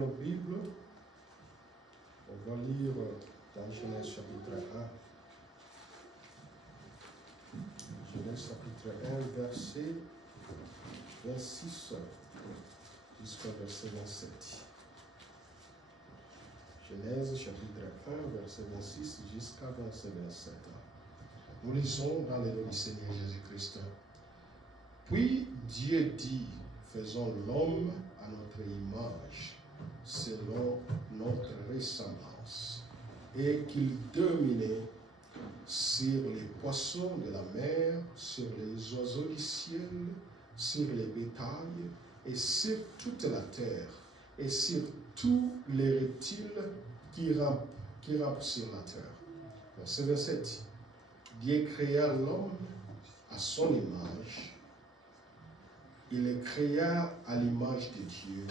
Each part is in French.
Notre Bible, on va lire dans Genèse chapitre 1. Genèse chapitre 1, verset 26 jusqu'au verset 27. Genèse chapitre 1, verset 26 jusqu'à verset 27. Nous lisons dans le nom du Seigneur Jésus-Christ. Puis Dieu dit, faisons l'homme à notre image, selon notre ressemblance, et qu'il domine sur les poissons de la mer, sur les oiseaux du ciel, sur les bétails, et sur toute la terre, et sur tous les reptiles qui rampent sur la terre. Verset 27. Dieu créa l'homme à son image. Il le créa à l'image de Dieu.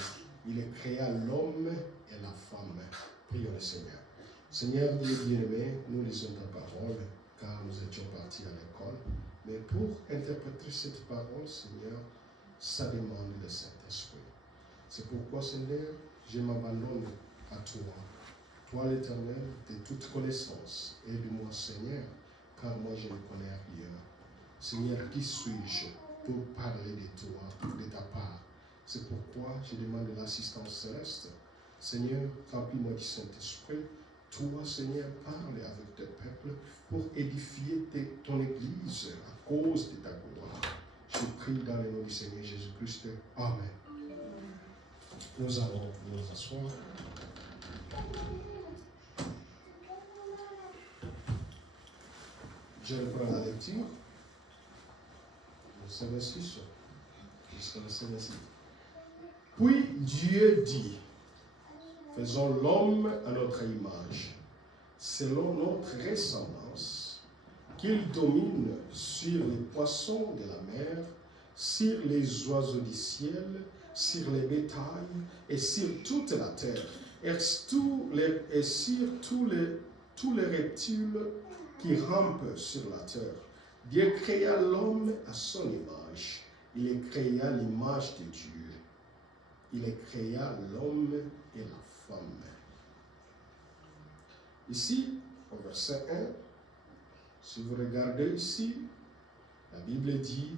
Il le créa l'homme et la femme. Prions le Seigneur. Seigneur Dieu bien-aimé, nous lisons ta parole, car nous étions partis à l'école. Mais pour interpréter cette parole, Seigneur, ça demande le Saint-Esprit. C'est pourquoi, Seigneur, je m'abandonne à toi. Toi, l'Éternel, de toute connaissance. Aide-moi, Seigneur, car moi je ne connais rien. Seigneur, qui suis-je pour parler de toi, de ta part? C'est pourquoi je demande l'assistance céleste. Seigneur, remplis-moi du Saint-Esprit. Toi, Seigneur, parle avec tes peuples pour édifier ton Église à cause de ta gloire. Je prie dans le nom du Seigneur Jésus-Christ. Amen. Nous allons nous asseoir. Je reprends la lecture. Verset 26 jusqu'au verset 27. Puis Dieu dit, faisons l'homme à notre image, selon notre ressemblance, qu'il domine sur les poissons de la mer, sur les oiseaux du ciel, sur les bétails et sur toute la terre, et sur tous les reptiles qui rampent sur la terre. Dieu créa l'homme à son image. Il créa l'image de Dieu. Il créa l'homme et la femme. Ici, au verset 1, si vous regardez ici, la Bible dit,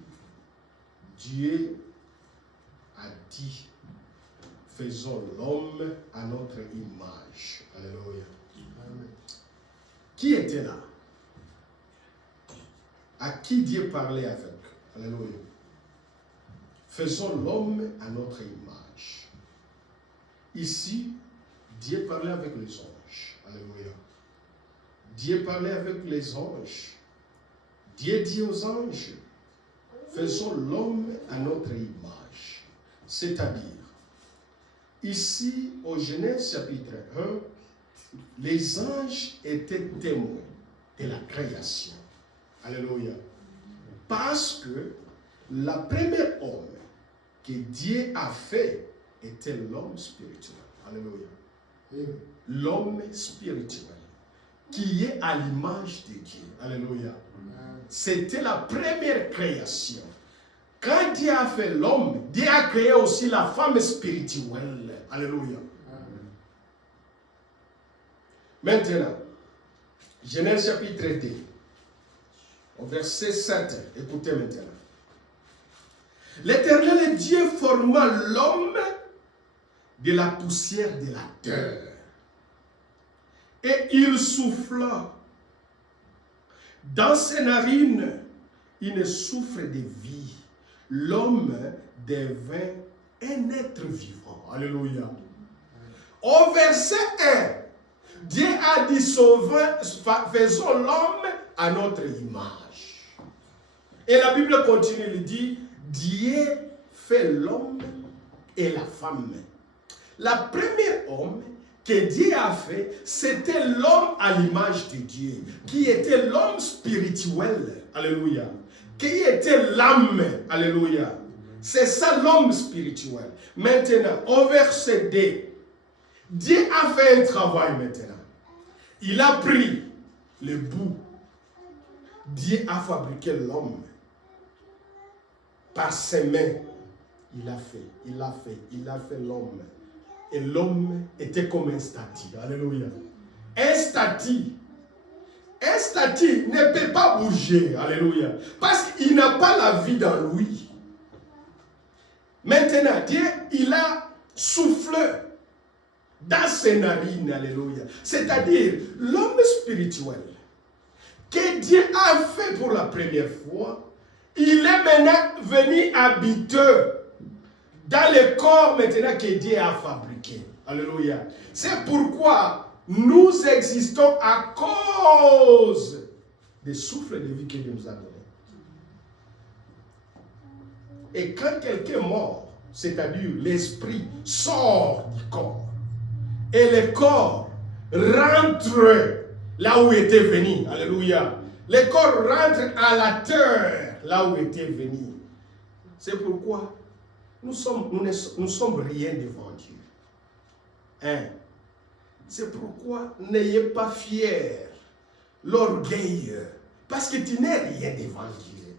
Dieu a dit, faisons l'homme à notre image. Alléluia. Amen. Qui était là? À qui Dieu parlait avec? Alléluia. Faisons l'homme à notre image. Ici, Dieu parlait avec les anges. Alléluia. Dieu parlait avec les anges. Dieu dit aux anges, faisons l'homme à notre image. C'est-à-dire, ici, au Genèse chapitre 1, les anges étaient témoins de la création. Alléluia. Parce que la première homme que Dieu a fait était l'homme spirituel. Alléluia. L'homme spirituel qui est à l'image de Dieu. Alléluia. C'était la première création. Quand Dieu a fait l'homme, Dieu a créé aussi la femme spirituelle. Alléluia. Maintenant, Genèse chapitre 2. Au verset 7, écoutez maintenant. L'Éternel Dieu forma l'homme de la poussière de la terre. Et il souffla dans ses narines une souffle de vie. L'homme devint un être vivant. Alléluia. Au verset 1, Dieu a dit, faisons l'homme à notre image. Et la Bible continue, il dit, Dieu fait l'homme et la femme. La première homme que Dieu a fait, c'était l'homme à l'image de Dieu, qui était l'homme spirituel. Alléluia. Qui était l'âme. Alléluia. C'est ça l'homme spirituel. Maintenant, au verset 2, Dieu a fait un travail maintenant. Il a pris le bout. Dieu a fabriqué l'homme par ses mains. Il a fait l'homme. Et l'homme était comme un statue. Alléluia. Un statue. Un statue ne peut pas bouger. Alléluia. Parce qu'il n'a pas la vie dans lui. Maintenant, Dieu, il a soufflé dans ses narines. Alléluia. C'est-à-dire, l'homme spirituel que Dieu a fait pour la première fois, il est maintenant venu habiter dans le corps maintenant que Dieu a fabriqué. Alléluia. C'est pourquoi nous existons à cause des souffles de vie que Dieu nous a donné. Et quand quelqu'un est mort, c'est-à-dire l'esprit sort du corps, et le corps rentre là où il était venu. Alléluia. Le corps rentre à la terre là où il était venu. C'est pourquoi nous sommes rien devant Dieu. Hein? C'est pourquoi n'ayez pas fier l'orgueil, parce que tu n'es rien devant Dieu.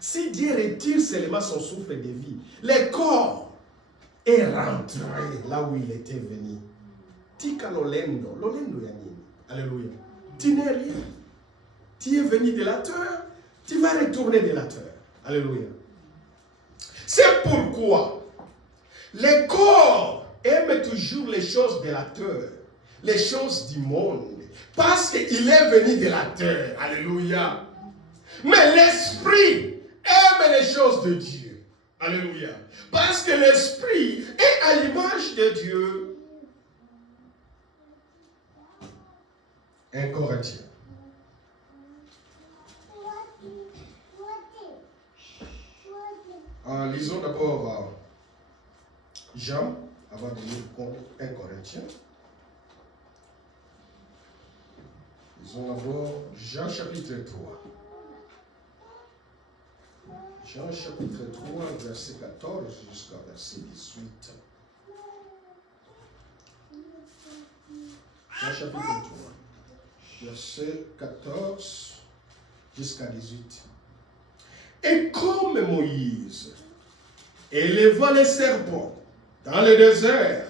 Si Dieu retire seulement son souffle de vie, le corps est rentré là où il était venu. Tika l'olendo yanini. Alléluia. Tu n'es rien. Tu es venu de la terre, tu vas retourner de la terre. Alléluia. C'est pourquoi le corps aime toujours les choses de la terre, les choses du monde, parce qu'il est venu de la terre. Alléluia. Mais l'esprit aime les choses de Dieu. Alléluia. Parce que l'esprit est à l'image de Dieu. 1 Corinthiens. Lisons d'abord Jean, avant de lire 1 Corinthiens. Lisons d'abord Jean chapitre 3. Jean chapitre 3, verset 14 jusqu'à verset 18. Jean chapitre 3, verset 14 jusqu'à 18. Et comme Moïse éleva les serpents dans le désert,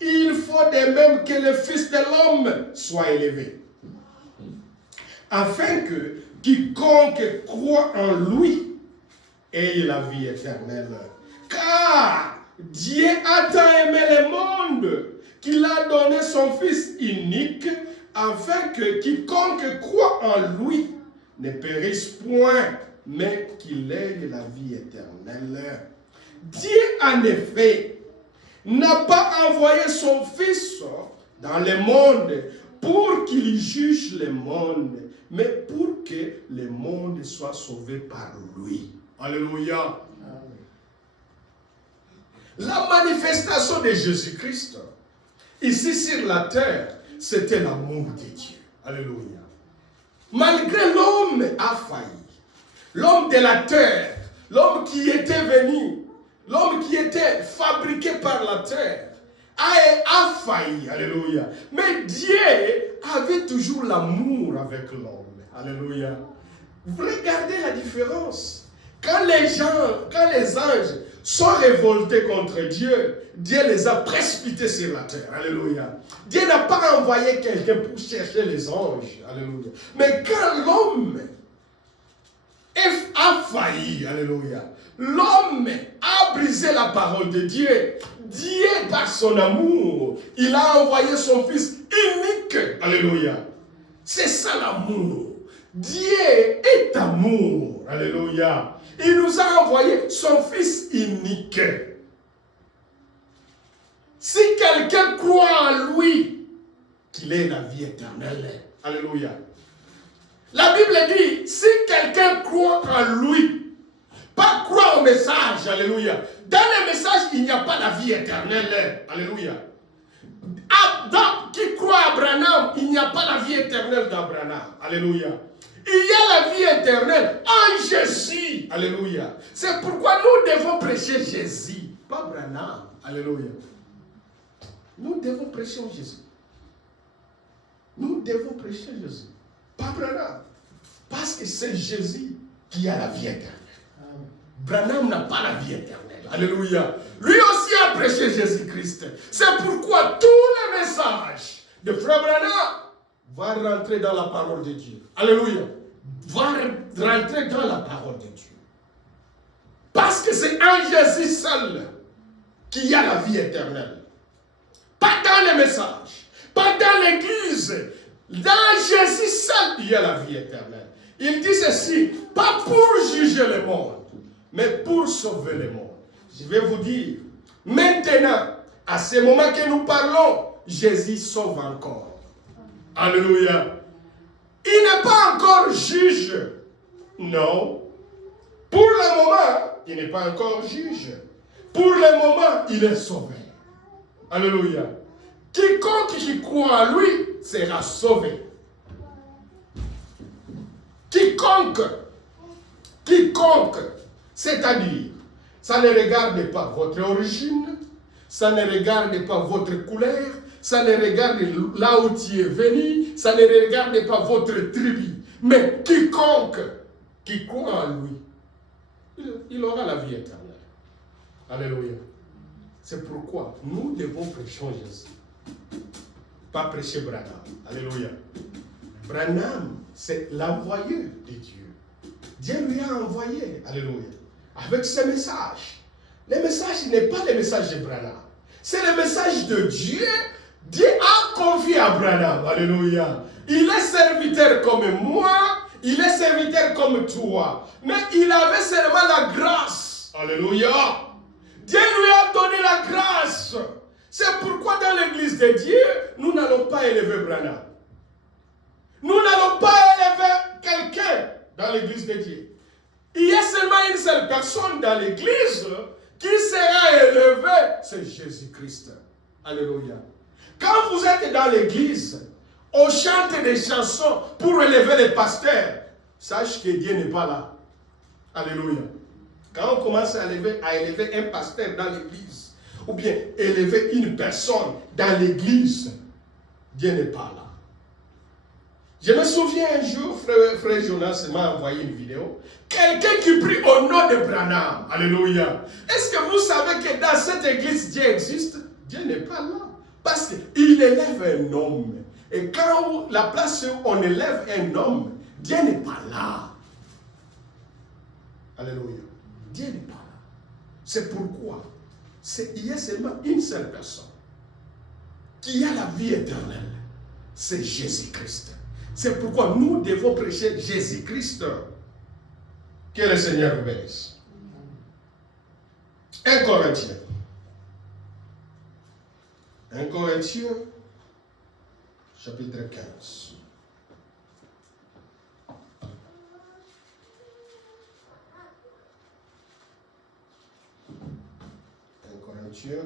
il faut de même que le Fils de l'homme soit élevé, afin que quiconque croit en lui ait la vie éternelle. Car Dieu a tant aimé le monde qu'il a donné son Fils unique, afin que quiconque croit en lui ne périsse point, mais qu'il ait la vie éternelle. Dieu, en effet, n'a pas envoyé son Fils dans le monde pour qu'il juge le monde, mais pour que le monde soit sauvé par lui. Alléluia. La manifestation de Jésus-Christ, ici sur la terre, c'était l'amour de Dieu. Alléluia. Malgré l'homme a failli, l'homme de la terre, l'homme qui était venu, l'homme qui était fabriqué par la terre, a failli. Alléluia. Mais Dieu avait toujours l'amour avec l'homme. Alléluia. Vous regardez la différence. Quand les anges sont révoltés contre Dieu, Dieu les a précipités sur la terre. Alléluia. Dieu n'a pas envoyé quelqu'un pour chercher les anges. Alléluia. Mais quand l'homme a failli, alléluia, l'homme a brisé la parole de Dieu. Dieu, par son amour, il a envoyé son Fils unique. Alléluia. C'est ça l'amour. Dieu est amour. Alléluia. Il nous a envoyé son Fils unique. Si quelqu'un croit en lui, qu'il ait la vie éternelle. Alléluia. La Bible dit, si quelqu'un croit en lui, pas croire au message, alléluia. Dans le message, il n'y a pas la vie éternelle. Alléluia. Adam qui croit à Abraham, il n'y a pas la vie éternelle d'Abraham. Alléluia. Il y a la vie éternelle en Jésus. Alléluia. C'est pourquoi nous devons prêcher Jésus, pas Abraham. Alléluia. Nous devons prêcher Jésus. Nous devons prêcher Jésus, pas Abraham. Parce que c'est Jésus qui a la vie éternelle. Branham n'a pas la vie éternelle. Alléluia. Lui aussi a prêché Jésus-Christ. C'est pourquoi tous les messages de Frère Branham vont rentrer dans la parole de Dieu. Alléluia. Vont rentrer dans la parole de Dieu. Parce que c'est en Jésus seul qu'il y a la vie éternelle. Pas dans les messages, pas dans l'église. Dans Jésus seul, il y a la vie éternelle. Il dit ceci, pas pour juger le monde, mais pour sauver le monde. Je vais vous dire, maintenant, à ce moment que nous parlons, Jésus sauve encore. Alléluia. Il n'est pas encore juge. Non. Pour le moment, il n'est pas encore juge. Pour le moment, il est sauvé. Alléluia. Quiconque qui croit en lui sera sauvé. Quiconque, c'est-à-dire, ça ne regarde pas votre origine, ça ne regarde pas votre couleur, ça ne regarde là où tu es venu, ça ne regarde pas votre tribu, mais quiconque qui croit en lui, il aura la vie éternelle. Alléluia. C'est pourquoi nous devons prêcher Jésus. Pas prêcher Branham. Alléluia. Branham, c'est l'envoyé de Dieu. Dieu lui a envoyé. Alléluia. Avec ce message. Le message n'est pas le message de Branham. C'est le message de Dieu. Dieu a confié à Branham. Alléluia. Il est serviteur comme moi. Il est serviteur comme toi. Mais il avait seulement la grâce. Alléluia. Dieu lui a donné la grâce. C'est pourquoi dans l'église de Dieu, nous n'allons pas élever Branham. Nous n'allons pas élever quelqu'un dans l'église de Dieu. Il y a seulement une seule personne dans l'église qui sera élevée, c'est Jésus-Christ. Alléluia. Quand vous êtes dans l'église, on chante des chansons pour élever les pasteurs. Sache que Dieu n'est pas là. Alléluia. Quand on commence à élever un pasteur dans l'église, ou bien élever une personne dans l'église, Dieu n'est pas là. Je me souviens un jour, frère Jonas m'a envoyé une vidéo. Quelqu'un qui prie au nom de Branham. Alléluia. Est-ce que vous savez que dans cette église, Dieu existe? Dieu n'est pas là. Parce qu'il élève un homme. Et quand la place où on élève un homme, Dieu n'est pas là. Alléluia. Dieu n'est pas là. C'est pourquoi il y a seulement une seule personne qui a la vie éternelle. C'est Jésus-Christ. C'est pourquoi nous devons prêcher Jésus-Christ. Que le Seigneur vous bénisse. 1 Corinthiens. 1 Corinthiens, chapitre 15. Corinthiens,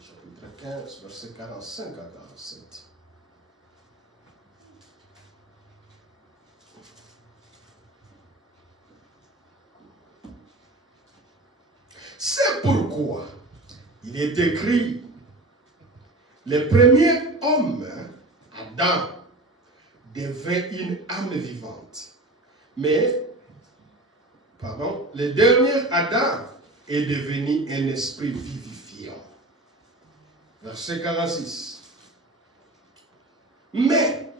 chapitre 15, verset 45 à 47. C'est pourquoi il est écrit, le premier homme, Adam, devint une âme vivante. Mais, le dernier Adam est devenu un esprit vivifiant. Verset 46. Mais,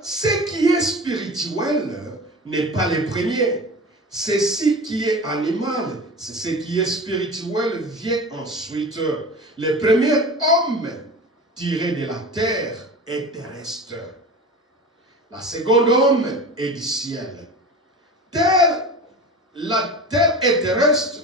ce qui est spirituel n'est pas le premier. Ceci qui est animal, c'est ce qui est spirituel vient ensuite. Le premier homme tiré de la terre est terrestre. La seconde homme est du ciel. La terre est terrestre,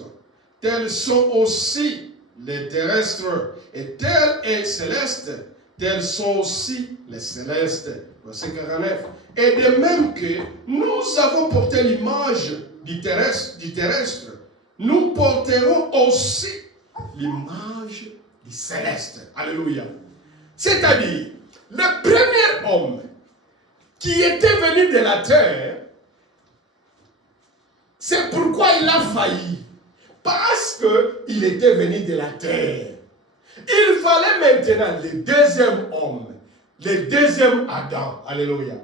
tels sont aussi les terrestres, et tel est céleste, tels sont aussi les célestes. Verset 49. Et de même que nous avons porté l'image du terrestre, nous porterons aussi l'image du céleste. Alléluia. C'est-à-dire, le premier homme qui était venu de la terre, c'est pourquoi il a failli. Parce qu'il était venu de la terre. Il fallait maintenant le deuxième homme, le deuxième Adam. Alléluia.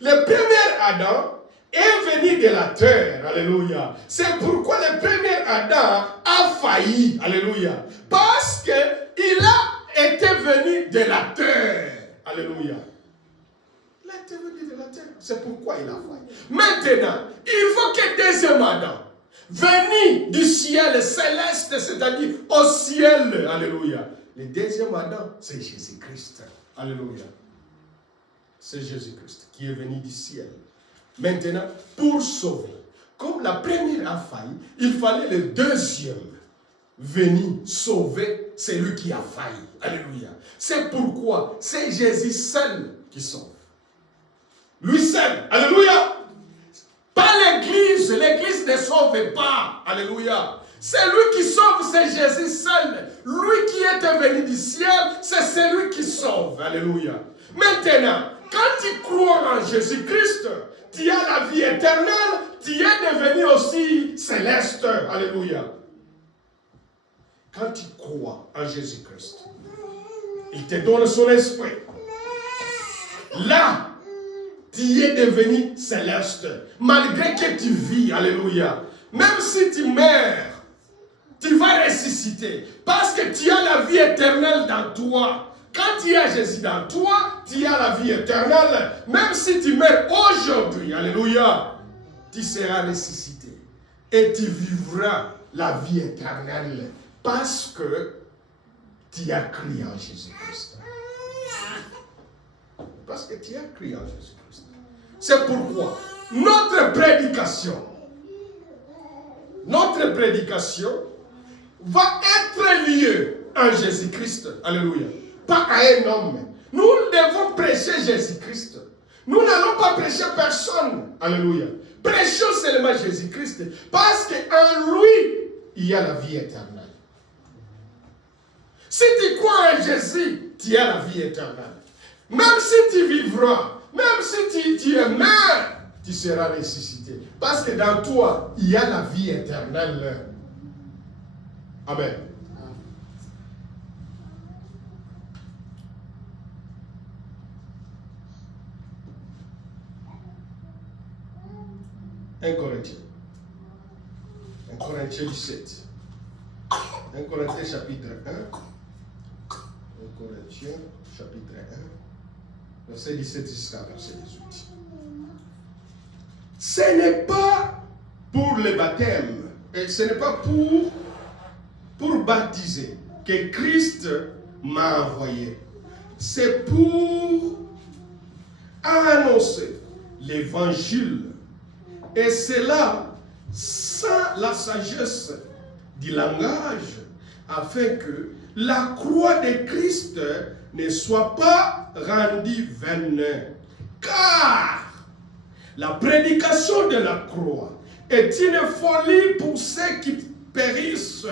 Le premier Adam est venu de la terre. Alléluia. C'est pourquoi le premier Adam a failli. Alléluia. Parce qu'il a été venu de la terre. Alléluia. Il a été venu de la terre. C'est pourquoi il a failli. Maintenant, il faut que deuxième Adam, venu du ciel céleste, c'est-à-dire au ciel. Alléluia. Le deuxième Adam, c'est Jésus-Christ. Alléluia. C'est Jésus-Christ qui est venu du ciel. Maintenant, pour sauver, comme la première a failli, il fallait le deuxième venir sauver celui qui a failli. Alléluia. C'est pourquoi c'est Jésus seul qui sauve. Lui seul. Alléluia. Pas l'Église. L'Église ne sauve pas. Alléluia. C'est lui qui sauve, c'est Jésus seul. Lui qui est venu du ciel, c'est celui qui sauve. Alléluia. Maintenant, quand tu crois en Jésus-Christ, tu as la vie éternelle, tu es devenu aussi céleste. Alléluia. Quand tu crois en Jésus-Christ, il te donne son esprit. Là, tu es devenu céleste. Malgré que tu vis, alléluia. Même si tu meurs, tu vas ressusciter. Parce que tu as la vie éternelle dans toi. Quand tu as Jésus dans toi, tu as la vie éternelle. Même si tu meurs aujourd'hui, alléluia, tu seras ressuscité. Et tu vivras la vie éternelle. Parce que tu as cru en Jésus-Christ. Parce que tu as cru en Jésus-Christ. C'est pourquoi notre prédication va être liée en Jésus-Christ. Alléluia. Pas à un homme. Nous devons prêcher Jésus-Christ. Nous n'allons pas prêcher personne. Alléluia. Prêchons seulement Jésus-Christ. Parce qu'en lui, il y a la vie éternelle. Si tu crois en Jésus, tu as la vie éternelle. Même si tu vivras, même si tu es mort, tu seras ressuscité. Parce que dans toi, il y a la vie éternelle. Amen. 1 Corinthiens. 1 Corinthiens 17. 1 Corinthiens chapitre 1. 1 Corinthiens chapitre 1. Verset 17 jusqu'à verset 18. Ce n'est pas pour le baptême, et ce n'est pas pour baptiser que Christ m'a envoyé. C'est pour annoncer l'évangile. Et cela sans la sagesse du langage, afin que la croix de Christ ne soit pas rendue vaine. Car la prédication de la croix est une folie pour ceux qui périssent,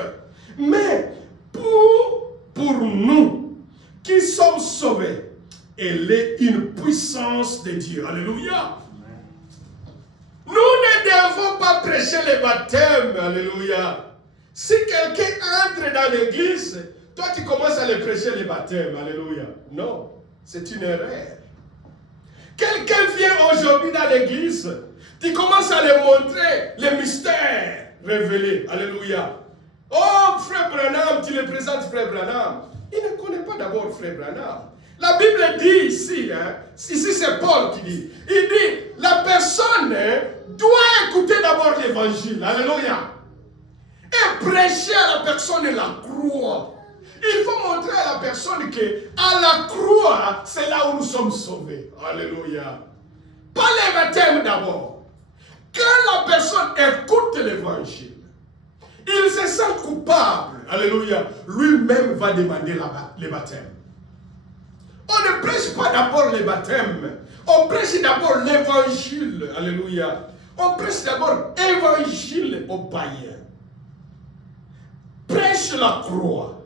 mais pour nous qui sommes sauvés, elle est une puissance de Dieu. Alléluia. Nous ne devons pas prêcher le baptême. Alléluia. Si quelqu'un entre dans l'église, toi tu commences à le prêcher le baptême. Alléluia. Non, c'est une erreur. Quelqu'un vient aujourd'hui dans l'église, tu commences à lui montrer les mystères révélés. Alléluia. Oh, frère Branham, tu le présentes frère Branham. Il ne connaît pas d'abord frère Branham. La Bible dit ici, ici c'est Paul qui dit, il dit, la personne doit écouter d'abord l'évangile. Alléluia. Et prêcher à la personne la croix. Il faut montrer à la personne que à la croix, c'est là où nous sommes sauvés. Alléluia. Pas le baptême d'abord. Quand la personne écoute l'évangile, il se sent coupable. Alléluia. Lui-même va demander le baptême. On ne prêche pas d'abord le baptême. On prêche d'abord l'évangile. Alléluia. On prêche d'abord l'évangile aux païens. Prêche la croix.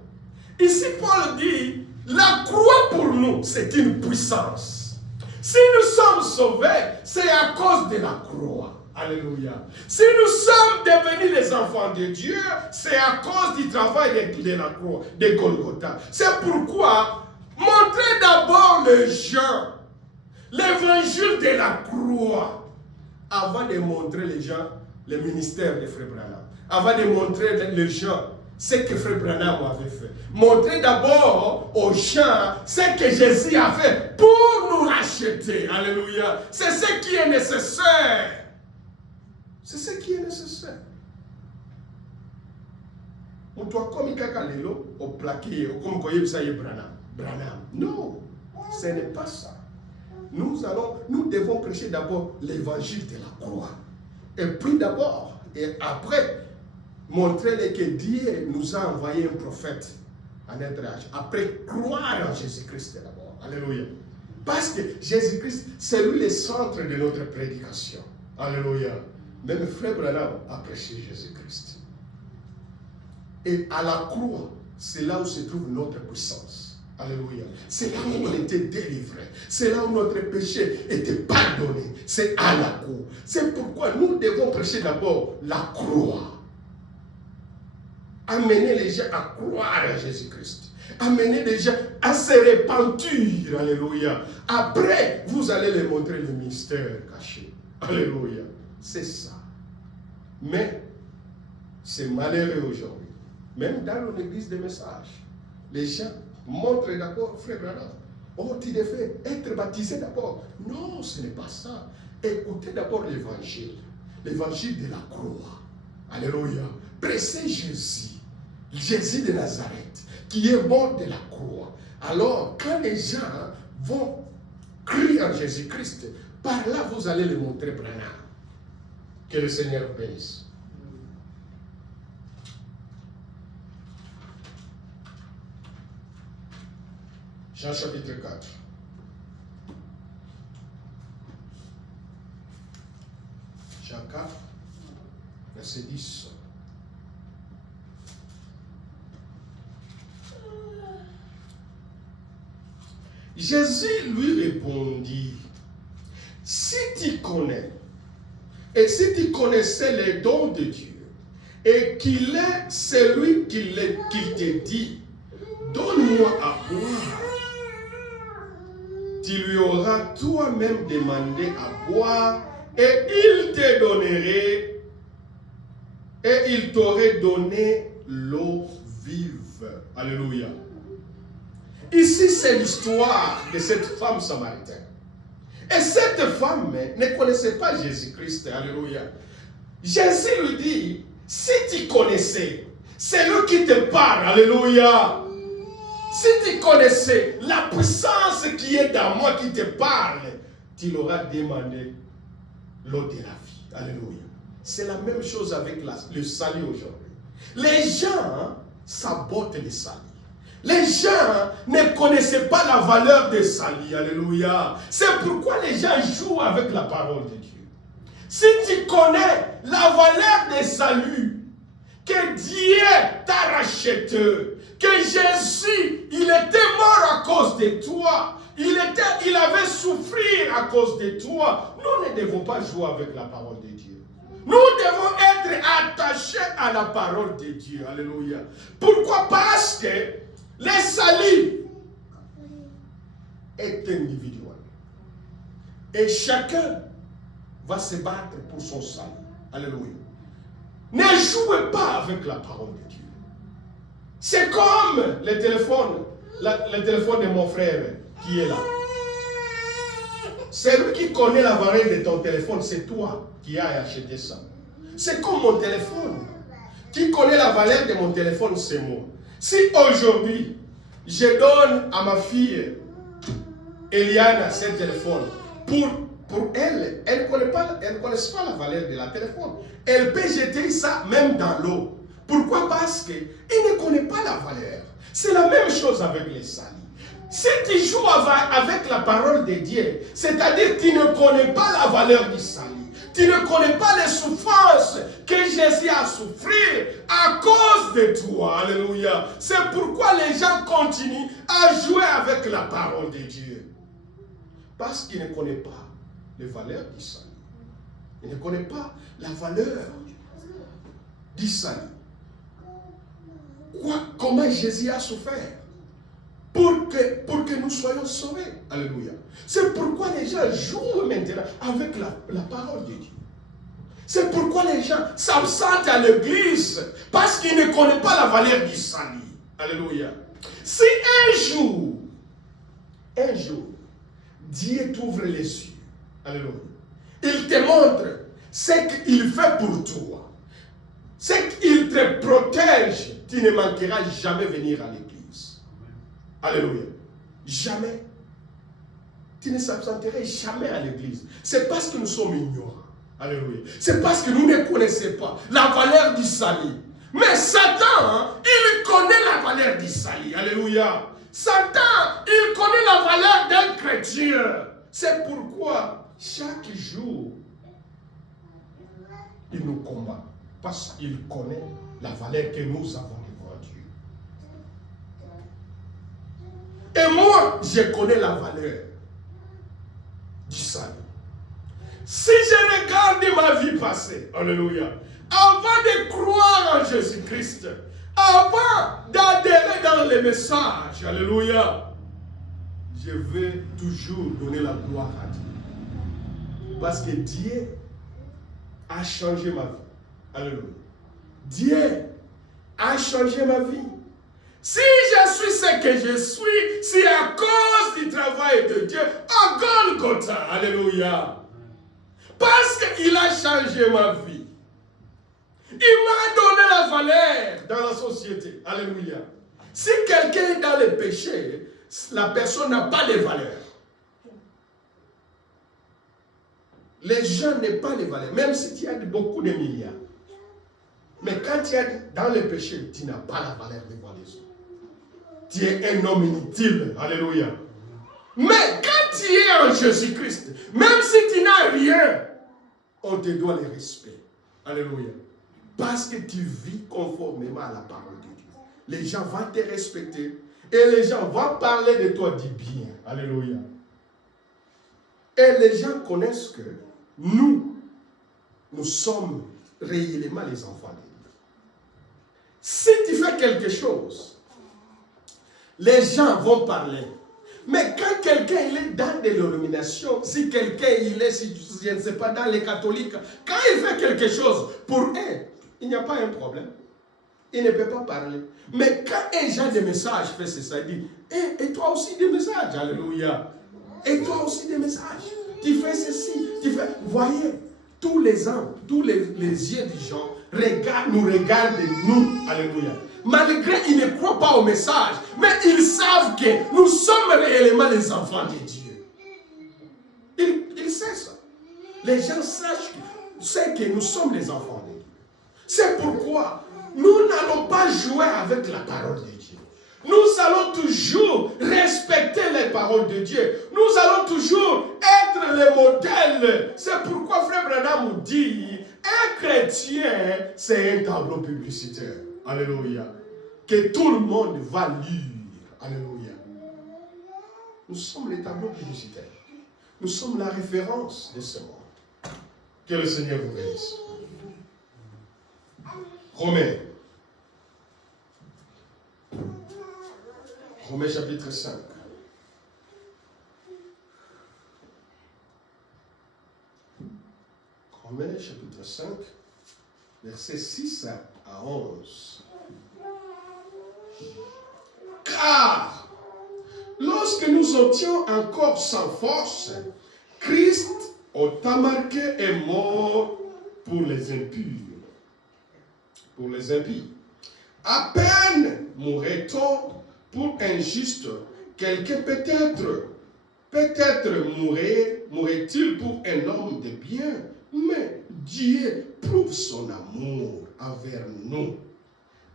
Ici, Paul dit, la croix pour nous, c'est une puissance. Si nous sommes sauvés, c'est à cause de la croix. Alléluia. Si nous sommes devenus les enfants de Dieu, c'est à cause du travail de la croix, de Golgotha. C'est pourquoi, montrez d'abord les gens l'évangile de la croix. avant de montrer les gens le ministère de Frère Branham, avant de montrer les gens ce que Frère Branham avait fait. Montrer d'abord aux gens ce que Jésus a fait pour nous racheter. Alléluia. C'est ce qui est nécessaire. C'est ce qui est nécessaire. On doit comme Kakalelo au plaqué, comme Branham. Non, ce n'est pas ça. Nous devons prêcher d'abord l'évangile de la croix. Et puis d'abord, et après, montrer que Dieu nous a envoyé un prophète à notre âge. Après, croire en Jésus-Christ d'abord. Alléluia. Parce que Jésus-Christ, c'est lui le centre de notre prédication. Alléluia. Même Frère Branham a prêché Jésus-Christ. Et à la croix, c'est là où se trouve notre puissance. Alléluia. C'est là où on était délivré. C'est là où notre péché était pardonné. C'est à la croix. C'est pourquoi nous devons prêcher d'abord la croix. Amener les gens à croire à Jésus-Christ. Amener les gens à se repentir. Alléluia. Après, vous allez leur montrer le mystère caché. Alléluia. C'est ça. Mais, c'est malheureux aujourd'hui. Même dans l'église des messages, les gens montrent d'abord, Frère Branham, oh, tu devais être baptisé d'abord. Non, ce n'est pas ça. Écoutez d'abord l'évangile. L'évangile de la croix. Alléluia. Pressez Jésus. Jésus de Nazareth, qui est mort de la croix. Alors, quand les gens vont crier en Jésus-Christ, par là, vous allez les montrer Branham. Que le Seigneur bénisse. Jean chapitre 4. Jean 4, verset 10. Jésus lui répondit, si tu connais, et si tu connaissais les dons de Dieu, et qu'il est celui qui te dit, donne-moi à boire, tu lui auras toi-même demandé à boire, et il te donnerait, et il t'aurait donné l'eau vive. Alléluia. Ici, c'est l'histoire de cette femme samaritaine. Et cette femme ne connaissait pas Jésus-Christ. Alléluia. Jésus lui dit, si tu connaissais, c'est lui qui te parle. Alléluia. Si tu connaissais la puissance qui est dans moi, qui te parle, tu l'auras demandé l'eau de la vie. Alléluia. C'est la même chose avec le salut aujourd'hui. Les gens sabotent le salut. Les gens ne connaissaient pas la valeur des salut. Alléluia. C'est pourquoi les gens jouent avec la parole de Dieu. Si tu connais la valeur des saluts, que Dieu t'a racheté, que Jésus, il était mort à cause de toi, il avait souffert à cause de toi, nous ne devons pas jouer avec la parole de Dieu. Nous devons être attachés à la parole de Dieu. Alléluia. Pourquoi? Parce que le salut est individuel. Et chacun va se battre pour son salut. Alléluia. Ne jouez pas avec la parole de Dieu. C'est comme le téléphone de mon frère qui est là. C'est lui qui connaît la valeur de ton téléphone, c'est toi qui as acheté ça. C'est comme mon téléphone. Qui connaît la valeur de mon téléphone, c'est moi. Si aujourd'hui, je donne à ma fille Eliana ce téléphone, pour elle, elle ne connaît pas la valeur de la téléphone. Elle peut jeter ça même dans l'eau. Pourquoi? Parce qu'elle ne connaît pas la valeur. C'est la même chose avec les salis. Si tu joues avec la parole de Dieu, c'est-à-dire que tu ne connais pas la valeur du salut. Tu ne connais pas les souffrances que Jésus a souffert à cause de toi. Alléluia. C'est pourquoi les gens continuent à jouer avec la parole de Dieu. Parce qu'ils ne connaissent pas les valeurs du salut. Ils ne connaissent pas la valeur du salut. Comment Jésus a souffert pour que nous soyons sauvés. Alléluia. C'est pourquoi les gens jouent maintenant avec la parole de Dieu. C'est pourquoi les gens s'absentent à l'église, parce qu'ils ne connaissent pas la valeur du salut. Alléluia. Si un jour, Dieu t'ouvre les yeux, alléluia, il te montre ce qu'il fait pour toi, ce qu'il te protège, tu ne manqueras jamais venir à l'église. Alléluia. Jamais. Tu ne s'absenterais jamais à l'église. C'est parce que nous sommes ignorants. Alléluia. C'est parce que nous ne connaissons pas la valeur du salut. Mais Satan, il connaît la valeur du salut. Alléluia. Satan, il connaît la valeur d'un chrétien. C'est pourquoi chaque jour, il nous combat. Parce qu'il connaît la valeur que nous avons devant Dieu. Et moi, je connais la valeur du salut. Si je regarde ma vie passée, alléluia, avant de croire en Jésus-Christ, avant d'adhérer dans les messages, alléluia, je vais toujours donner la gloire à Dieu. Parce que Dieu a changé ma vie. Alléluia. Dieu a changé ma vie. Si je suis ce que je suis, c'est à cause du travail de Dieu à Golgotha. Alléluia. Parce qu'il a changé ma vie. Il m'a donné la valeur dans la société. Alléluia. Si quelqu'un est dans le péché, la personne n'a pas de valeur. Les gens n'ont pas de valeur, même si tu as beaucoup de milliards. Mais quand tu es dans le péché, tu n'as pas la valeur devant les autres. Tu es un homme inutile. Alléluia. Mais quand tu es en Jésus-Christ, même si tu n'as rien, on te doit le respect. Alléluia. Parce que tu vis conformément à la parole de Dieu. Les gens vont te respecter et les gens vont parler de toi du bien. Alléluia. Et les gens connaissent que nous sommes réellement les enfants de Dieu. Si tu fais quelque chose, les gens vont parler. Mais quand quelqu'un il est dans des dénominations, si quelqu'un il est, si, je ne sais pas, dans les catholiques, quand il fait quelque chose, pour eux, il n'y a pas un problème. Il ne peut pas parler. Mais quand un genre de message fait ça, il dit, et toi aussi des messages, alléluia. Et toi aussi des messages. Tu fais ceci, tu fais, voyez, tous les ans, tous les yeux des gens nous regardent, nous, alléluia. Malgré qu'ils ne croient pas au message, mais ils savent que nous sommes réellement les enfants de Dieu. Ils savent ça. Les gens savent que nous sommes les enfants de Dieu. C'est pourquoi nous n'allons pas jouer avec la parole de Dieu. Nous allons toujours respecter les paroles de Dieu. Nous allons toujours être les modèles. C'est pourquoi Frère Branham nous dit, un chrétien, c'est un tableau publicitaire. Alléluia. Que tout le monde va lire. Alléluia. Nous sommes les tableaux publicitaires. Nous sommes la référence de ce monde. Que le Seigneur vous bénisse. Romains. Romains chapitre 5. Romains chapitre 5, versets 6 à 11. Car, lorsque nous étions encore sans force, Christ, au temps marqué, est mort pour les impurs. Pour les impies. À peine mourrait-on pour un juste. Quelqu'un peut-être mourrait-il pour un homme de bien. Mais Dieu prouve son amour envers nous.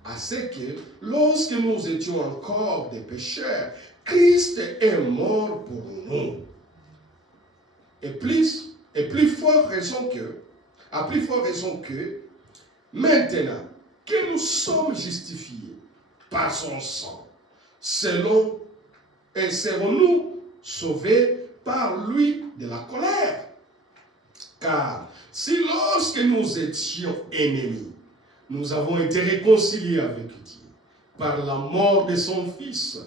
À ce que, lorsque nous étions encore des pécheurs, Christ est mort pour nous. Et plus fort raison que, maintenant que nous sommes justifiés par son sang, serons-nous sauvés par lui de la colère. Car si lorsque nous étions ennemis, nous avons été réconciliés avec Dieu par la mort de son Fils,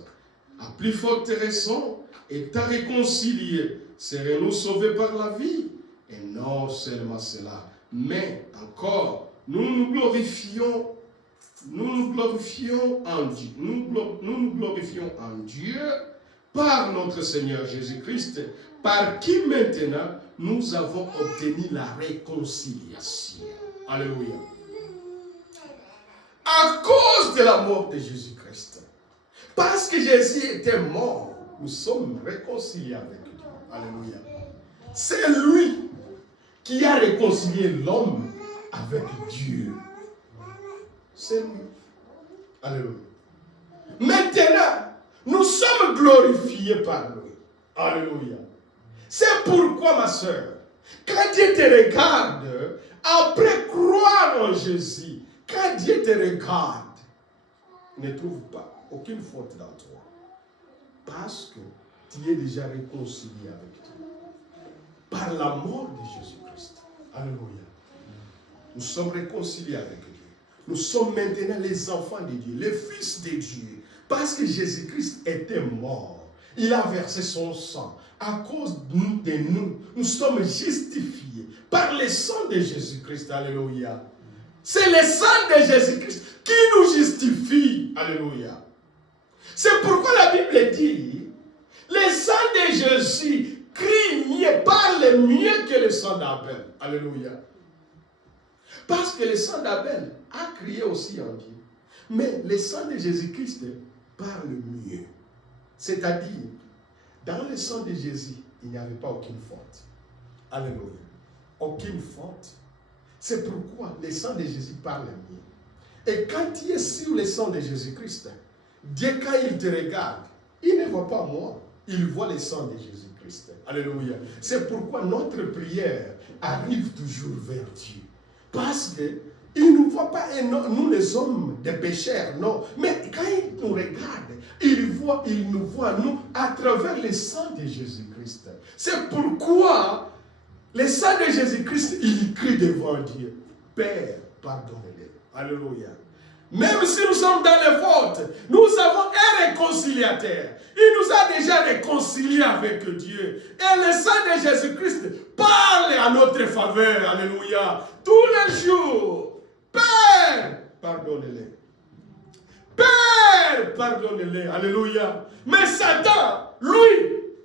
à plus forte raison, étant réconciliés, serons-nous sauvés par la vie. Et non seulement cela, Mais encore, nous nous glorifions en Dieu. Nous glorifions en Dieu par notre Seigneur Jésus-Christ, par qui maintenant nous avons obtenu la réconciliation. Alléluia. À cause de la mort de Jésus-Christ, parce que Jésus était mort, nous sommes réconciliés avec Dieu. Alléluia. C'est lui qui a réconcilié l'homme avec Dieu. C'est lui. Alléluia. Maintenant, nous sommes glorifiés par lui. Alléluia. C'est pourquoi, ma soeur, quand Dieu te regarde, après croire en Jésus, quand Dieu te regarde, ne trouve pas aucune faute dans toi. Parce que tu es déjà réconcilié avec Dieu. Par la mort de Jésus-Christ. Alléluia. Nous sommes réconciliés avec Dieu. Nous sommes maintenant les enfants de Dieu, les fils de Dieu. Parce que Jésus-Christ était mort. Il a versé son sang. À cause de nous, nous sommes justifiés par le sang de Jésus-Christ. Alléluia. C'est le sang de Jésus-Christ qui nous justifie. Alléluia. C'est pourquoi la Bible dit, le sang de Jésus crie mieux, parle mieux que le sang d'Abel. Alléluia. Parce que le sang d'Abel a crié aussi en Dieu. Mais le sang de Jésus-Christ parle mieux. C'est-à-dire, dans le sang de Jésus, il n'y avait pas aucune faute. Alléluia. Aucune faute. C'est pourquoi le sang de Jésus parle mieux. Et quand tu es sur le sang de Jésus-Christ, Dieu, quand il te regarde, il ne voit pas moi, il voit le sang de Jésus-Christ. Alléluia. C'est pourquoi notre prière arrive toujours vers Dieu. Parce qu'il ne nous voit pas, nous les hommes des pécheurs, non. Mais quand il nous regarde, il nous voit, nous, à travers le sang de Jésus-Christ. C'est pourquoi le sang de Jésus-Christ, il crie devant Dieu. Père, pardonne-les. Alléluia. Même si nous sommes dans les fautes, nous avons un réconciliateur. Il nous a déjà réconciliés avec Dieu. Et le sang de Jésus-Christ parle à notre faveur. Alléluia. Tous les jours. Père, pardonne-les. Père, pardonne-les. Alléluia. Mais Satan, lui,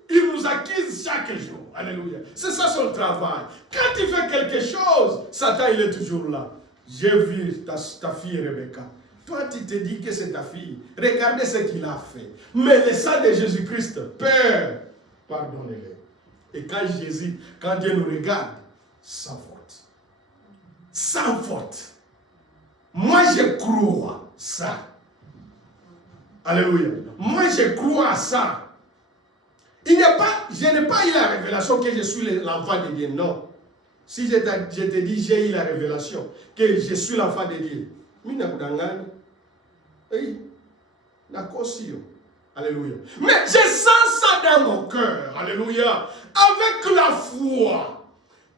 il nous accuse chaque jour. Alléluia. C'est ça son travail. Quand il fait quelque chose, Satan, il est toujours là. J'ai vu ta fille Rebecca. Toi, tu te dis que c'est ta fille. Regardez ce qu'il a fait. Mais le sang de Jésus-Christ, Père, pardonnez-les. Et quand Dieu nous regarde, sans faute. Sans faute. Moi, je crois à ça. Alléluia. Moi, je crois à ça. Je n'ai pas eu la révélation que je suis l'enfant de Dieu. Non. Si je te dis, j'ai eu la révélation que je suis l'enfant de Dieu. Alléluia. Mais je sens ça dans mon cœur. Alléluia. Avec la foi.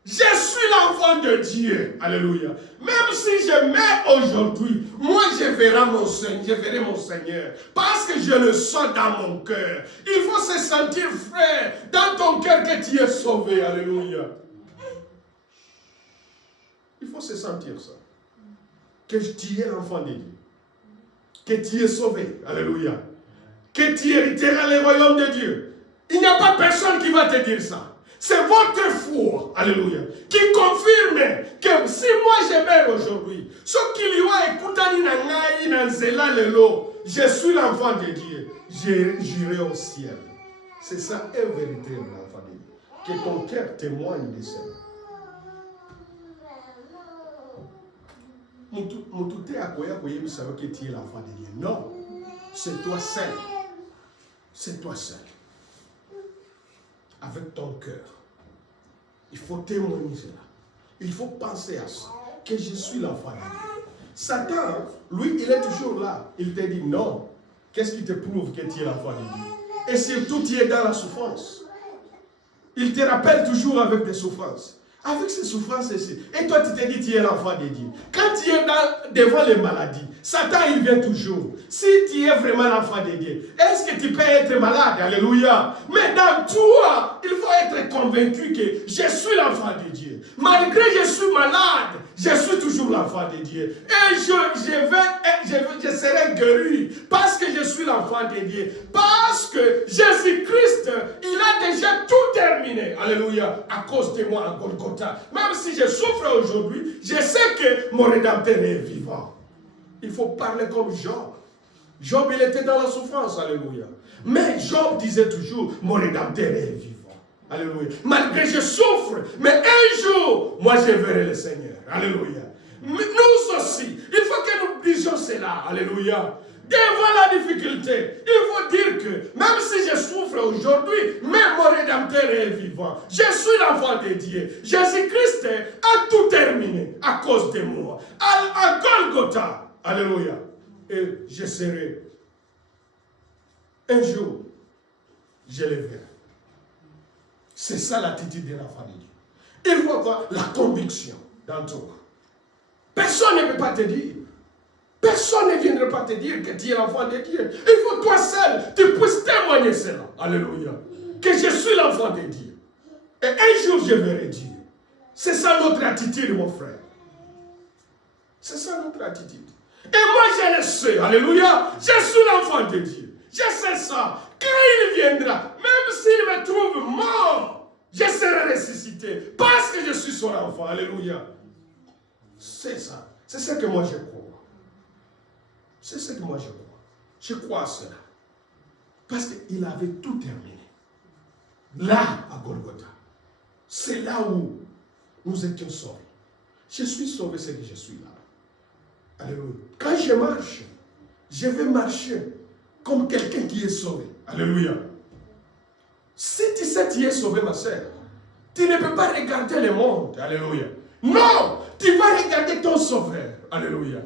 Je suis l'enfant de Dieu. Alléluia. Même si je meurs aujourd'hui, moi je verrai mon Seigneur. Parce que je le sens dans mon cœur. Il faut se sentir, frère, dans ton cœur que tu es sauvé. Alléluia. Il faut se sentir ça. Que tu es l'enfant de Dieu. Que tu es sauvé. Alléluia. Que tu hériteras le royaume de Dieu. Il n'y a pas personne qui va te dire ça. C'est votre foi, alléluia, qui confirme que si moi je meurs aujourd'hui, ce qu'il y a écouté, je suis l'enfant de Dieu, j'irai au ciel. C'est ça, une vérité, l'enfant de Dieu. Que ton cœur témoigne de ça. Moutouté à quoi vous savez que tu es l'enfant de Dieu. Non, c'est toi seul. C'est toi seul. Avec ton cœur. Il faut témoigner cela. Il faut penser à ça. Que je suis l'enfant de Dieu. Satan, lui, il est toujours là. Il te dit non. Qu'est-ce qui te prouve que tu es l'enfant de Dieu? Et surtout, tu es dans la souffrance. Il te rappelle toujours avec des souffrances. Avec ces souffrances ici. Et toi, tu te dis, tu es l'enfant de Dieu. Quand tu es devant les maladies, Satan, il vient toujours. Si tu es vraiment l'enfant de Dieu, est-ce que tu peux être malade? Alléluia. Mais dans toi, il faut être convaincu que je suis l'enfant de Dieu. Malgré que je suis malade, je suis toujours l'enfant de Dieu. Et je serai guéri parce que je suis l'enfant de Dieu. Parce que Jésus-Christ, il a déjà tout terminé. Alléluia. À cause de moi à Golgotha. Même si je souffre aujourd'hui, je sais que mon Rédempteur est vivant. Il faut parler comme Job. Job, il était dans la souffrance. Alléluia. Mais Job disait toujours, mon Rédempteur est vivant. Alléluia. Malgré que je souffre, mais un jour, moi je verrai le Seigneur. Alléluia. Nous aussi, il faut que nous disions cela. Alléluia. Devant la difficulté, il faut dire que même si je souffre aujourd'hui, mais mon Rédempteur est vivant. Je suis l'enfant de Dieu. Jésus-Christ a tout terminé à cause de moi. À Golgotha. Alléluia. Et je serai. Un jour, je le verrai. C'est ça l'attitude de l'enfant de Dieu. Il faut avoir la conviction dans toi. Personne ne peut pas te dire. Personne ne viendra pas te dire que tu es l'enfant de Dieu. Il faut toi seul, tu puisses témoigner cela. Alléluia. Que je suis l'enfant de Dieu. Et un jour, je verrai Dieu. C'est ça notre attitude, mon frère. C'est ça notre attitude. Et moi, je le sais. Alléluia. Je suis l'enfant de Dieu. Je sais ça. Quand il viendra, même s'il me trouve mort, je serai ressuscité. Parce que je suis son enfant. Alléluia. C'est ça. C'est ce que moi je crois. C'est ce que moi je crois. Je crois à cela. Parce qu'il avait tout terminé. Là, à Golgotha. C'est là où nous étions sauvés. Je suis sauvé, c'est que je suis là. Alléluia. Quand je marche, je vais marcher comme quelqu'un qui est sauvé. Alléluia. Si tu sais que tu es sauvé, ma sœur, tu ne peux pas regarder le monde. Alléluia. Non, tu vas regarder ton sauveur. Alléluia.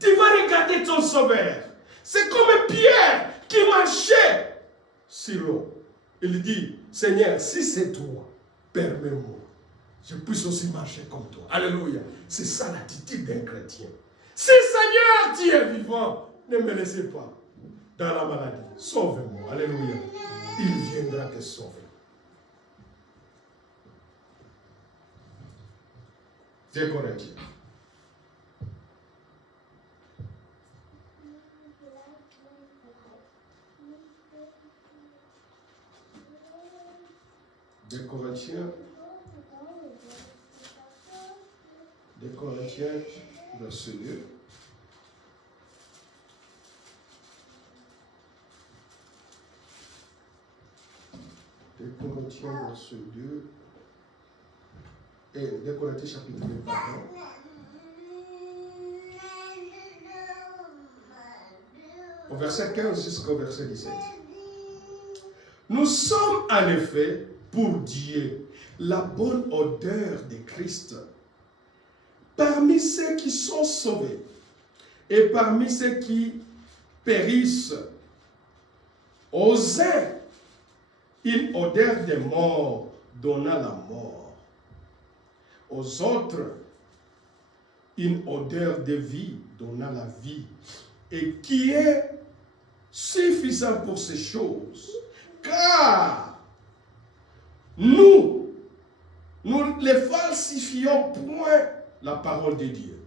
Tu vas regarder ton sauveur. C'est comme Pierre qui marchait sur l'eau. Il dit, Seigneur, si c'est toi, permets-moi. Je puisse aussi marcher comme toi. Alléluia. C'est ça l'attitude d'un chrétien. Si Seigneur, tu es vivant, ne me laissez pas dans la maladie. Sauve-moi. Alléluia. Il viendra te sauver. Deux Corinthiens. Deux Corinthiens, verset 2. Deux Corinthiens, verset 2. Et 2 Corinthiens, chapitre 2, pardon. Au verset 15 jusqu'au verset 17. Nous sommes en effet pour Dieu la bonne odeur de Christ parmi ceux qui sont sauvés et parmi ceux qui périssent. Aux uns, une odeur de mort donna la mort. Aux autres, une odeur de vie donna la vie. Et qui est suffisant pour ces choses. Car nous ne falsifions point la parole de Dieu,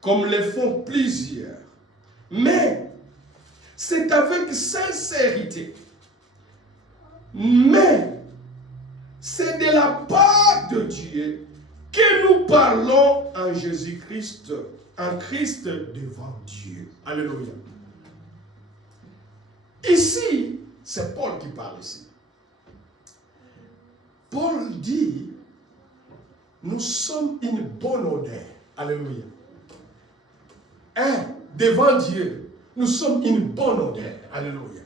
comme le font plusieurs. Mais c'est avec sincérité. Mais c'est de la part de Dieu que nous parlons en Jésus-Christ, en Christ devant Dieu. Alléluia. Ici, c'est Paul qui parle ici. Paul dit, nous sommes une bonne odeur. Alléluia. Devant Dieu, nous sommes une bonne odeur. Alléluia.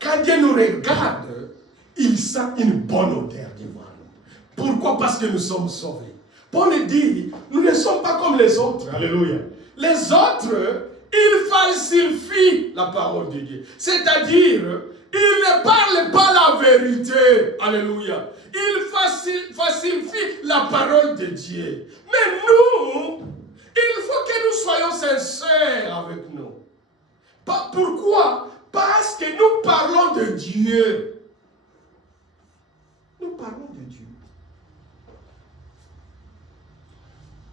Quand Dieu nous regarde, il sent une bonne odeur devant nous. Pourquoi? Parce que nous sommes sauvés. Paul dit, nous ne sommes pas comme les autres. Alléluia. Les autres, ils falsifient la parole de Dieu. C'est-à-dire, ils ne parlent pas la vérité. Alléluia. Ils falsifie la parole de Dieu. Mais nous, il faut que nous soyons sincères avec nous. Pourquoi? Parce que nous parlons de Dieu. Nous parlons de Dieu.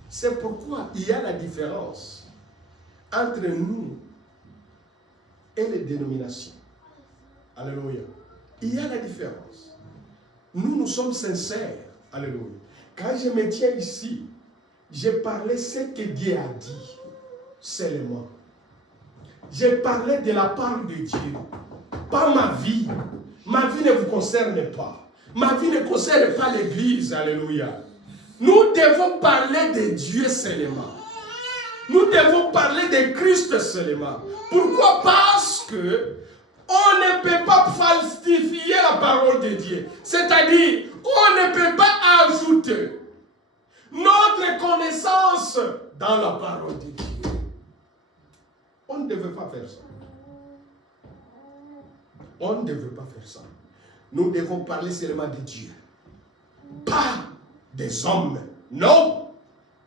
C'est pourquoi il y a la différence entre nous et les dénominations. Alléluia. Il y a la différence. Nous sommes sincères. Alléluia. Quand je me tiens ici, j'ai parlé ce que Dieu a dit. Seulement. J'ai parlé de la part de Dieu. Pas ma vie. Ma vie ne vous concerne pas. Ma vie ne concerne pas l'Église. Alléluia. Nous devons parler de Dieu seulement. Nous devons parler de Christ seulement. Pourquoi? Parce que on ne peut pas falsifier la parole de Dieu. C'est-à-dire, on ne peut pas ajouter notre connaissance dans la parole de Dieu. On ne devait pas faire ça. On ne devait pas faire ça. Nous devons parler seulement de Dieu. Pas des hommes. Non.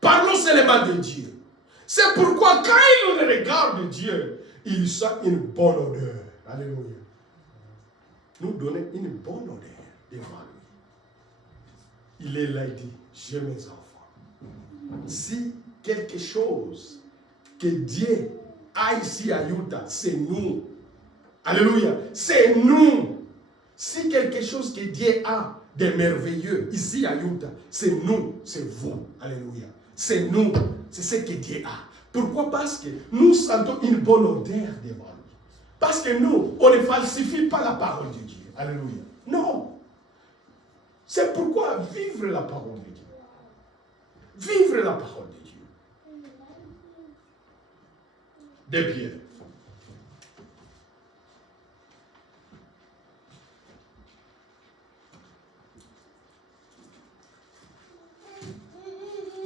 Parlons seulement de Dieu. C'est pourquoi quand il regarde Dieu, il sent une bonne odeur. Alléluia. Nous donner une bonne odeur devant lui. Il est là, il dit, j'ai mes enfants. Si quelque chose que Dieu a ici à Utah, c'est nous. Alléluia. C'est nous. Si quelque chose que Dieu a de merveilleux ici à Utah, c'est nous, c'est vous. Alléluia. C'est nous. C'est ce que Dieu a. Pourquoi? Parce que nous sentons une bonne odeur devant lui. Parce que nous, on ne falsifie pas la parole de Dieu. Alléluia. Non. C'est pourquoi vivre la parole de Dieu. Vivre la parole de Dieu. De Pierre.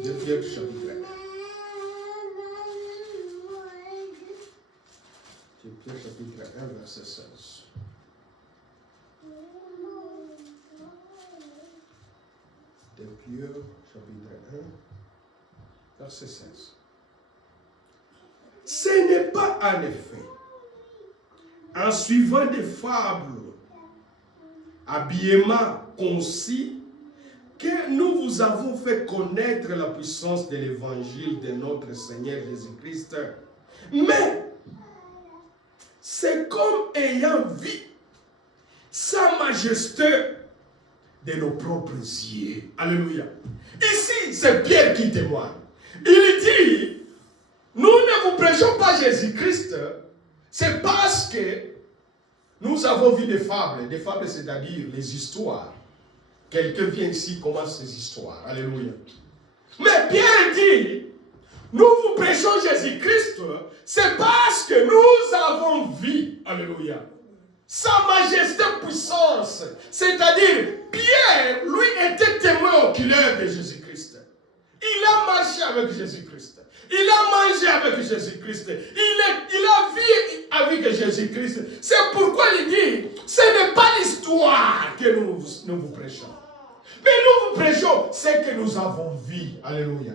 De Pierre chapitre 1. De Pierre chapitre 1, verset 16. De Pierre chapitre 1, verset 16. Ce n'est pas en effet en suivant des fables habillement concis que nous vous avons fait connaître la puissance de l'évangile de notre Seigneur Jésus-Christ. Mais c'est comme ayant vu sa majesté de nos propres yeux. Alléluia. Ici, c'est Pierre qui témoigne. Il dit, nous ne vous prêchons pas Jésus-Christ, c'est parce que nous avons vu des fables, c'est-à-dire les histoires. Quelqu'un vient ici, commence ces histoires. Alléluia. Mais Pierre dit, nous vous prêchons Jésus-Christ, c'est parce que nous avons vu, alléluia, sa majesté puissance. C'est-à-dire, Pierre, lui, était témoin oculaire de Jésus-Christ. Il a marché avec Jésus-Christ. Il a mangé avec Jésus-Christ. Il a vécu avec Jésus-Christ. C'est pourquoi il dit, ce n'est pas l'histoire que nous vous prêchons. Mais nous vous prêchons ce que nous avons vu. Alléluia.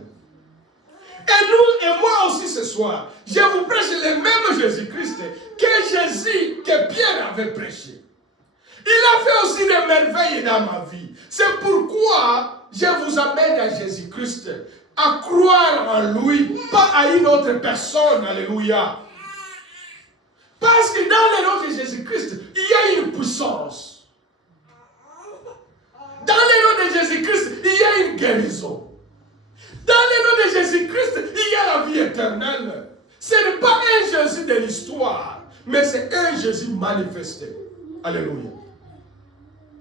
Et moi aussi ce soir, je vous prêche le même Jésus-Christ que Pierre avait prêché. Il a fait aussi des merveilles dans ma vie. C'est pourquoi je vous amène à Jésus-Christ, à croire en lui, pas à une autre personne. Alléluia. Parce que dans le nom de Jésus-Christ, il y a une puissance. Dans le nom de Jésus-Christ, il y a une guérison. Dans le nom de Jésus-Christ, il y a la vie éternelle. Ce n'est pas un Jésus de l'histoire, mais c'est un Jésus manifesté. Alléluia.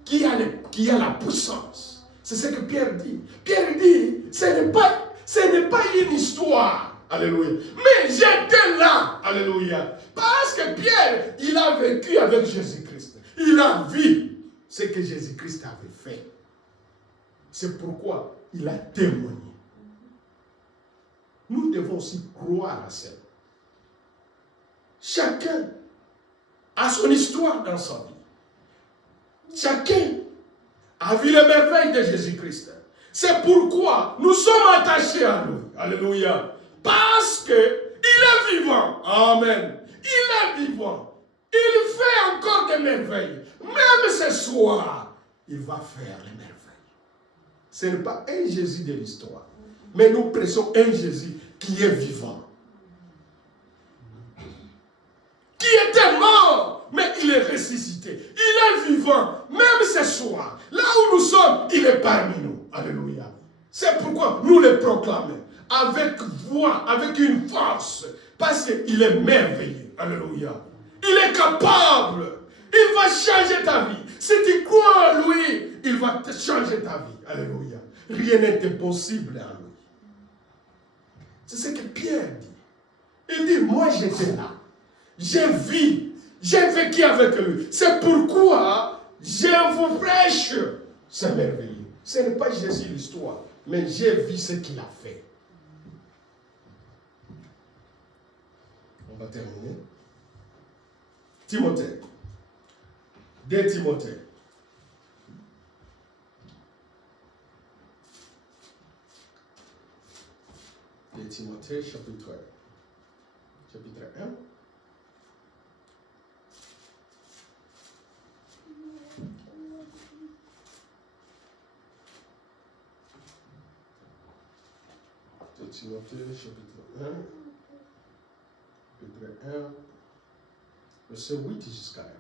Qui a la puissance. C'est ce que Pierre dit. Pierre dit, ce n'est pas une histoire. Alléluia. Mais j'étais là. Alléluia. Parce que Pierre, il a vécu avec Jésus-Christ. Il a vu ce que Jésus-Christ avait fait. C'est pourquoi il a témoigné. Nous devons aussi croire à ça. Chacun a son histoire dans sa vie. Chacun a vu les merveilles de Jésus-Christ. C'est pourquoi nous sommes attachés à lui. Alléluia. Parce qu'il est vivant. Amen. Il est vivant. Il fait encore des merveilles. Même ce soir, il va faire les merveilles. Ce n'est pas un Jésus de l'histoire. Mais nous prêchons un Jésus qui est vivant. Qui était mort, mais il est ressuscité. Il est vivant. Même ce soir, là où nous sommes, il est parmi nous. Alléluia. C'est pourquoi nous le proclamons avec voix, avec une force. Parce qu'il est merveilleux. Alléluia. Il est capable. Il va changer ta vie. Si tu crois en lui, il va te changer ta vie. Alléluia. Rien n'est impossible à lui. C'est ce que Pierre dit. Il dit, moi j'étais là. J'ai vu. J'ai vécu avec lui. C'est pourquoi je vous prêche. C'est merveilleux. Ce n'est pas Jésus l'histoire, mais j'ai vu ce qu'il a fait. On va terminer. Timothée. 2 Timothée. De Timothée, chapitre 1. De Timothée, chapitre 1. Chapitre 1. Verset 8 jusqu'à 9.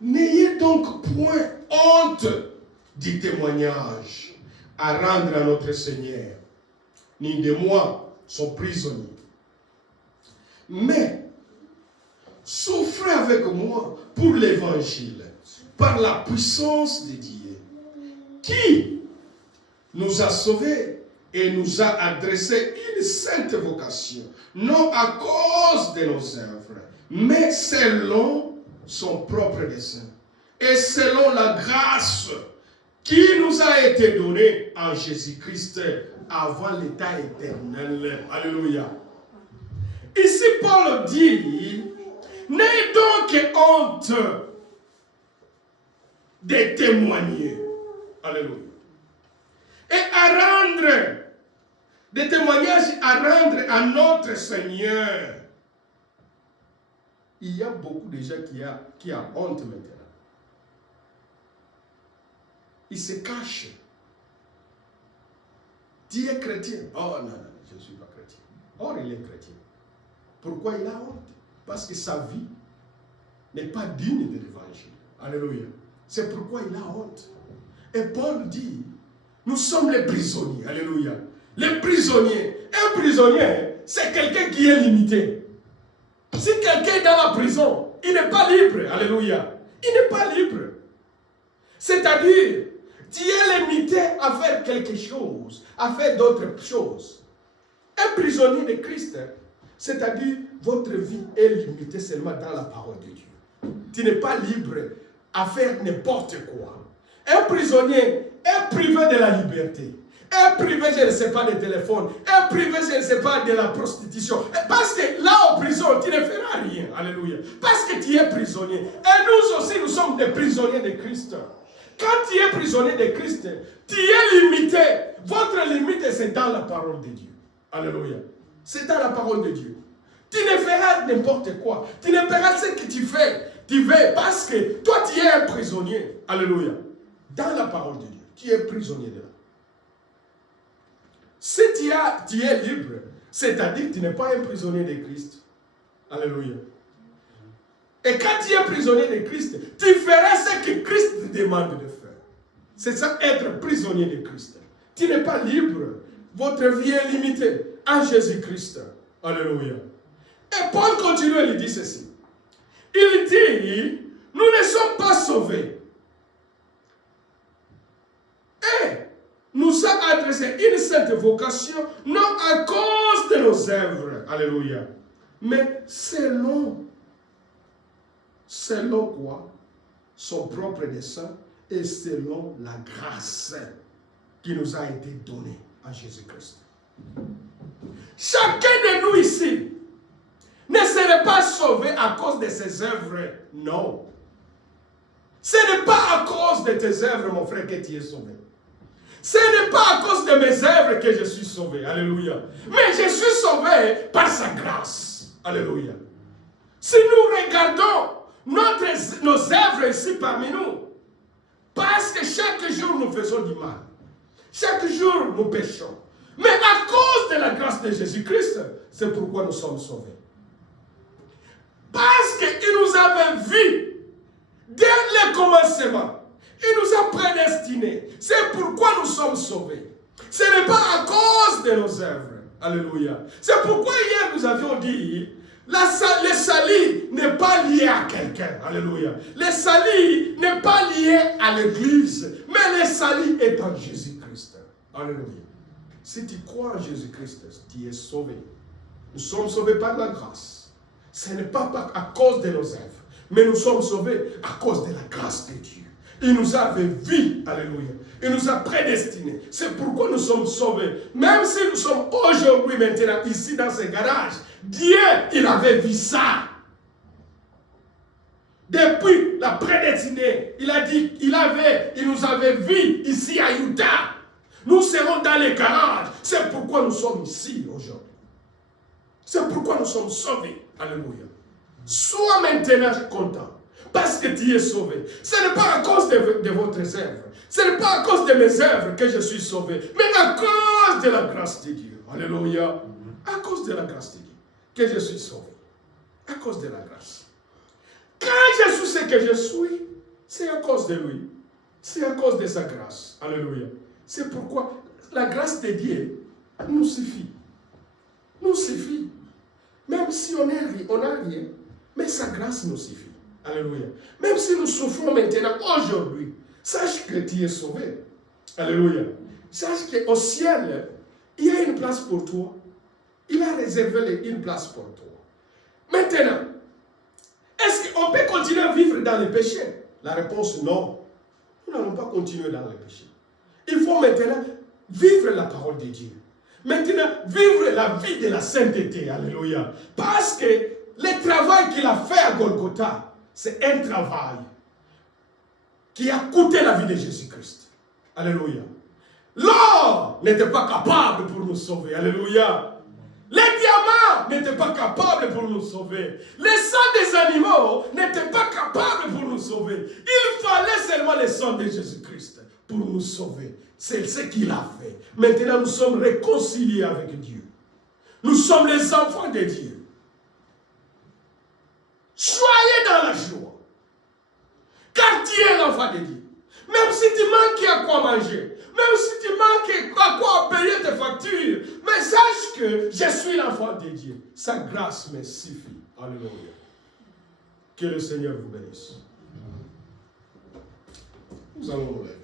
N'ayez donc point honte du témoignage à rendre à notre Seigneur, ni de moi, son prisonnier. Mais souffrez avec moi pour l'évangile, par la puissance de Dieu, qui nous a sauvés et nous a adressé une sainte vocation, non à cause de nos œuvres, mais selon son propre dessein, et selon la grâce qui nous a été donnée en Jésus-Christ avant l'état éternel. Alléluia. Ici, Paul dit, n'ayez donc honte de témoigner. Alléluia. Et à rendre des témoignages à rendre à notre Seigneur. Il y a beaucoup de gens qui ont honte maintenant. Ils se cachent. Tu es chrétien. Oh non, je ne suis pas chrétien. Or, il est chrétien. Pourquoi il a honte? Parce que sa vie n'est pas digne de l'évangile. Alléluia. C'est pourquoi il a honte. Et Paul dit, nous sommes les prisonniers. Alléluia. Les prisonniers. Un prisonnier, c'est quelqu'un qui est limité. Si quelqu'un est dans la prison, il n'est pas libre. Alléluia. Il n'est pas libre. C'est-à-dire, tu es limité à faire quelque chose, à faire d'autres choses. Un prisonnier de Christ, c'est-à-dire, votre vie est limitée seulement dans la parole de Dieu. Tu n'es pas libre à faire n'importe quoi. Un prisonnier est privé de la liberté. Est privé, je ne sais pas, de téléphone. Est privé, je ne sais pas, de la prostitution. Parce que là, en prison, tu ne feras rien. Alléluia. Parce que tu es prisonnier. Et nous aussi, nous sommes des prisonniers de Christ. Quand tu es prisonnier de Christ, tu es limité. Votre limite, c'est dans la parole de Dieu. Alléluia. C'est dans la parole de Dieu. Tu ne feras n'importe quoi. Tu ne feras ce que tu fais. Tu veux parce que toi, tu es un prisonnier. Alléluia. Dans la parole de Dieu. Tu es prisonnier de là. Si tu es libre, c'est-à-dire que tu n'es pas un prisonnier de Christ. Alléluia. Et quand tu es prisonnier de Christ, tu feras ce que Christ te demande de faire. C'est ça, être prisonnier de Christ. Tu n'es pas libre. Votre vie est limitée en Jésus-Christ. Alléluia. Et Paul continue et il dit ceci. Il dit, nous ne sommes pas sauvés. Et nous a adressé une sainte vocation, non à cause de nos œuvres. Alléluia. Mais selon quoi? Son propre dessein et selon la grâce qui nous a été donnée en Jésus-Christ. Chacun de nous ici, ne serait pas sauvé à cause de ses œuvres. Non. Ce n'est pas à cause de tes œuvres, mon frère, que tu es sauvé. Ce n'est pas à cause de mes œuvres que je suis sauvé. Alléluia. Mais je suis sauvé par sa grâce. Alléluia. Si nous regardons nos œuvres ici parmi nous, parce que chaque jour nous faisons du mal, chaque jour nous péchons, mais à cause de la grâce de Jésus-Christ, c'est pourquoi nous sommes sauvés. Parce qu'il nous avait vus dès le commencement. Il nous a prédestinés. C'est pourquoi nous sommes sauvés. Ce n'est pas à cause de nos œuvres. Alléluia. C'est pourquoi hier nous avions dit, le salut n'est pas lié à quelqu'un. Alléluia. Le salut n'est pas lié à l'église, mais le salut est en Jésus-Christ. Alléluia. Si tu crois en Jésus-Christ, tu es sauvé. Nous sommes sauvés par la grâce. Ce n'est pas à cause de nos œuvres, mais nous sommes sauvés à cause de la grâce de Dieu. Il nous avait vus, alléluia. Il nous a prédestinés. C'est pourquoi nous sommes sauvés. Même si nous sommes aujourd'hui, maintenant, ici dans ce garage, Dieu, il avait vu ça. Depuis la prédestinée, il a dit, il nous avait vus ici à Utah. Nous serons dans les garages. C'est pourquoi nous sommes ici aujourd'hui. C'est pourquoi nous sommes sauvés. Alléluia. Sois maintenant content. Parce que tu es sauvé. Ce n'est pas à cause de votre œuvre. Ce n'est pas à cause de mes œuvres que je suis sauvé. Mais à cause de la grâce de Dieu. Alléluia. À cause de la grâce de Dieu que je suis sauvé. À cause de la grâce. Quand je suis ce que je suis, c'est à cause de lui. C'est à cause de sa grâce. Alléluia. C'est pourquoi la grâce de Dieu nous suffit. Nous suffit. Même si on n'a rien, mais sa grâce nous suffit. Alléluia. Même si nous souffrons maintenant, aujourd'hui, sache que tu es sauvé. Alléluia. Sache qu'au ciel, il y a une place pour toi. Il a réservé une place pour toi. Maintenant, est-ce qu'on peut continuer à vivre dans le péché? La réponse, non. Nous n'allons pas continuer dans le péché. Il faut maintenant vivre la parole de Dieu. Maintenant, vivre la vie de la sainteté. Alléluia. Parce que le travail qu'il a fait à Golgotha, c'est un travail qui a coûté la vie de Jésus-Christ. Alléluia. L'or n'était pas capable pour nous sauver. Alléluia. Les diamants n'étaient pas capables pour nous sauver. Les sangs des animaux n'étaient pas capables pour nous sauver. Il fallait seulement le sang de Jésus-Christ pour nous sauver. C'est ce qu'il a fait. Maintenant, nous sommes réconciliés avec Dieu. Nous sommes les enfants de Dieu. Soyez dans la joie. Car tu es l'enfant de Dieu. Même si tu manques à quoi manger, même si tu manques à quoi payer tes factures, mais sache que je suis l'enfant de Dieu. Sa grâce me suffit. Alléluia. Que le Seigneur vous bénisse. Nous allons nous lever.